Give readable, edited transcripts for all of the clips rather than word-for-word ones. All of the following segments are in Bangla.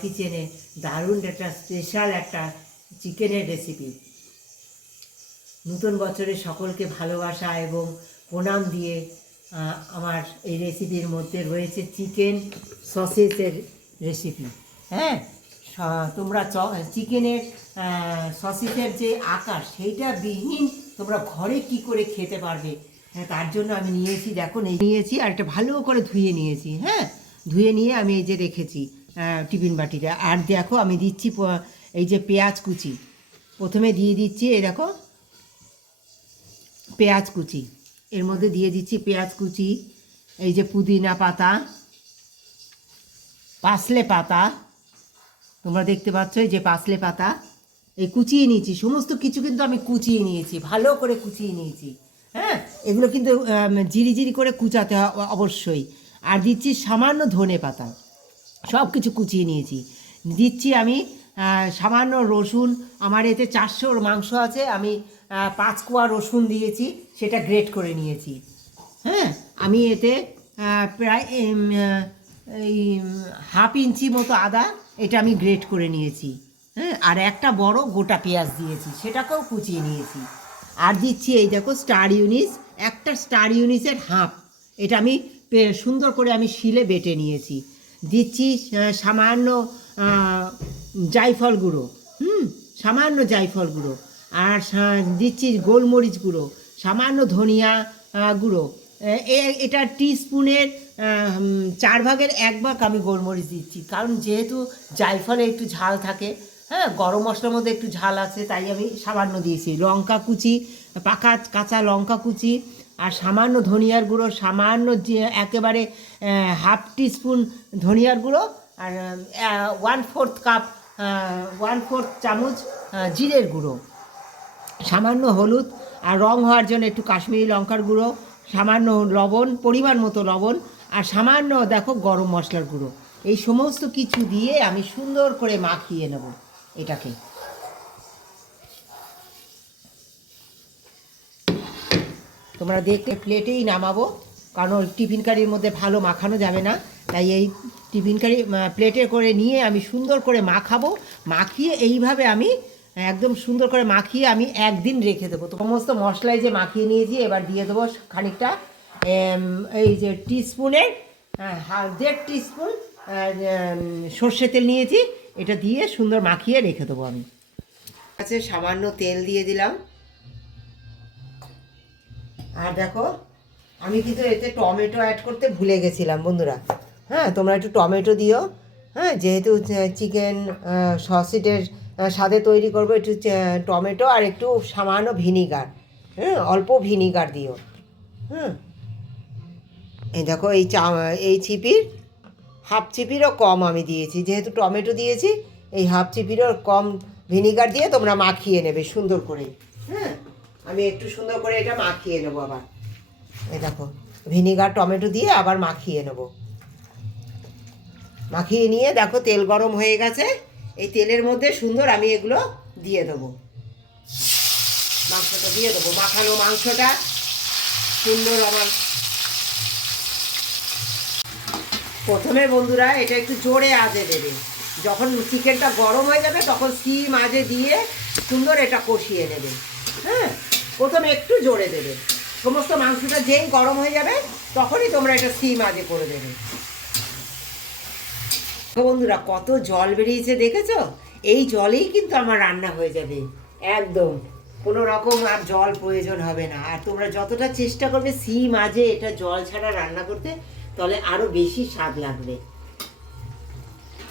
কিচেনে দারুণ একটা স্পেশাল একটা চিকেনের রেসিপি। নতুন বছরে সকলকে ভালোবাসা এবং প্রণাম দিয়ে আমার এই রেসিপির মধ্যে রয়েছে চিকেন সসেজের রেসিপি। হ্যাঁ, তোমরা চিকেনের সসেজের যে আকার সেইটা বিহীন তোমরা ঘরে কি করে খেতে পারবে। হ্যাঁ, তার জন্য আমি নিয়েছি, দেখো নিয়েছি আর একটা ভালো করে ধুয়ে নিয়েছি। হ্যাঁ, ধুয়ে নিয়ে আমি এই যে রেখেছি টিফিন বাটিতে। আর দেখো আমি দিচ্ছি এই যে পেঁয়াজ কুচি, প্রথমে দিয়ে দিচ্ছি এই দেখো পেঁয়াজ কুচি, এর মধ্যে দিয়ে দিচ্ছি পেঁয়াজ কুচি, এই যে পুদিনা পাতা, পাসলে পাতা, তোমরা দেখতে পাচ্ছ এই যে পাসলে পাতা, এই কুচিয়ে নিয়েছি, সমস্ত কিছু কিন্তু আমি কুচিয়ে নিয়েছি, ভালো করে কুচিয়ে নিয়েছি। হ্যাঁ, এগুলো কিন্তু জিরি জিরি করে কুচাতে অবশ্যই। আর দিচ্ছি সামান্য ধনে পাতা, সব কিছু কুচিয়ে নিয়েছি। দিচ্ছি আমি সামান্য রসুন, আমার এতে 400 মাংস আছে, আমি 5 কোয়া রসুন দিয়েছি, সেটা গ্রেট করে নিয়েছি। হ্যাঁ, আমি এতে প্রায় এই হাফ ইঞ্চি মতো আদা, এটা আমি গ্রেট করে নিয়েছি। হ্যাঁ, আর একটা বড় গোটা পেঁয়াজ দিয়েছি, সেটাকেও কুচিয়ে নিয়েছি। আর দিচ্ছি এই দেখো স্টার ইউনিস, একটা স্টার ইউনিসের হাফ, এটা আমি সুন্দর করে আমি শিলে বেটে নিয়েছি। দিচ্ছি সামান্য জায়ফল গুঁড়ো, সামান্য জায়ফল গুঁড়ো, আর দিচ্ছি গোলমরিচ গুঁড়ো, সামান্য ধনিয়া গুঁড়ো। এটা টিস্পুনের 4/1 আমি গোলমরিচ দিচ্ছি, কারণ যেহেতু জায়ফলে একটু ঝাল থাকে। হ্যাঁ, গরম মশলার মধ্যে একটু ঝাল আছে, তাই আমি সামান্য দিয়েছি। লঙ্কা কুচি, পাকা কাঁচা লঙ্কা কুচি, আর সামান্য ধনিয়ার গুঁড়ো, সামান্য একেবারে হাফ টিস্পুন ধনিয়ার গুঁড়ো, আর 1/4 চামচ জিরের গুঁড়ো, সামান্য হলুদ, আর রং হওয়ার জন্য একটু কাশ্মীরি লঙ্কার গুঁড়ো, সামান্য লবণ, পরিমাণ মতো লবণ, আর সামান্য দেখো গরম মশলার গুঁড়ো। এই সমস্ত কিছু দিয়ে আমি সুন্দর করে মাখিয়ে নেব এটাকে। তোমরা দেখলে প্লেটেই নামাবো, কারণ টিফিন কারির মধ্যে ভালো মাখানো যাবে না, তাই এই টিফিন কারি প্লেটে করে নিয়ে আমি সুন্দর করে মাখাবো। মাখিয়ে এইভাবে আমি একদম সুন্দর করে মাখিয়ে আমি একদিন রেখে দেবো। তো সমস্ত মশলাই যে মাখিয়ে নিয়েছি, এবার দিয়ে দেবো খানিকটা এই যে টিস্পুনের 1.5 টিস্পুন সর্ষে তেল নিয়েছি, এটা দিয়ে সুন্দর মাখিয়ে রেখে দেবো আমি। আচ্ছা, সামান্য তেল দিয়ে দিলাম। আর দেখো আমি কিন্তু এতে টমেটো অ্যাড করতে ভুলে গেছিলাম বন্ধুরা। হ্যাঁ, তোমরা একটু টমেটো দিও। হ্যাঁ, যেহেতু চিকেন সসেজের স্বাদে তৈরি করবো, একটু টমেটো আর একটু সামান্য ভিনিগার, হ্যাঁ, অল্প ভিনিগার দিও। হুম, এই দেখো এই চিপির হাফ চিপিরও কম আমি দিয়েছি, যেহেতু টমেটো দিয়েছি, এই হাফ চিপিরও কম ভিনিগার দিয়ে তোমরা মাখিয়ে নেবে সুন্দর করে। হ্যাঁ, আমি একটু সুন্দর করে এটা মাখিয়ে নেবো আবার। এই দেখো ভিনিগার টমেটো দিয়ে আবার মাখিয়ে নেব। মাখিয়ে নিয়ে দেখো তেল গরম হয়ে গেছে, এই তেলের মধ্যে সুন্দর আমি এগুলো দিয়ে দেবো, মাংসটা দিয়ে দেবো, মাখানো মাংসটা সুন্দর আমার। প্রথমে বন্ধুরা এটা একটু জোরে আঁচে দেবে, যখন চিকেনটা গরম হয়ে যাবে তখন সিম আঁচে দিয়ে সুন্দর এটা কষিয়ে নেবে। হ্যাঁ, প্রথমে একটু জোরে দেবে, সমস্ত মাংসটা যেই গরম হয়ে যাবে তখনই তোমরা এটা সিম আঁচে করে দেবে। বন্ধুরা কত জল বেরিয়েছে দেখেছো? এই জলেই কিন্তু আমার রান্না হয়ে যাবে, একদম কোনো রকম আর জল প্রয়োজন হবে না। আর তোমরা যতটা চেষ্টা করবে সিম আঁচে এটা জল ছাড়া রান্না করতে, তাহলে আরও বেশি স্বাদ লাগবে।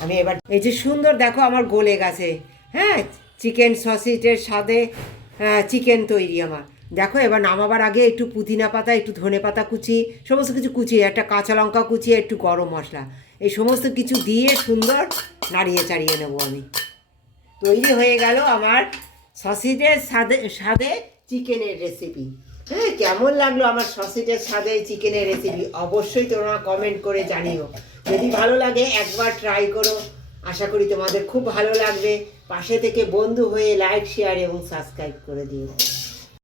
আমি এবার এই যে সুন্দর দেখো আমার গলে গেছে। হ্যাঁ, চিকেন সসেজের স্বাদে চিকেন তৈরি আমার। দেখো এবার নামাবার আগে একটু পুদিনা পাতা, একটু ধনে পাতা কুচি, সমস্ত কিছু কুচিয়ে, একটা কাঁচা লঙ্কা কুচিয়ে, একটু গরম মশলা, এই সমস্ত কিছু দিয়ে সুন্দর নাড়িয়ে চাড়িয়ে নেবো আমি। তৈরি হয়ে গেল আমার সসেজের স্বাদে চিকেনের রেসিপি। হ্যাঁ, কেমন লাগলো আমার সসেজের স্বাদে চিকেনের রেসিপি অবশ্যই তোমরা কমেন্ট করে জানিও। যদি ভালো লাগে একবার ট্রাই করো, আশা করি তোমাদের খুব ভালো লাগবে। পাশে থেকে বন্ধু হয়ে লাইক, শেয়ার এবং সাবস্ক্রাইব করে দিও।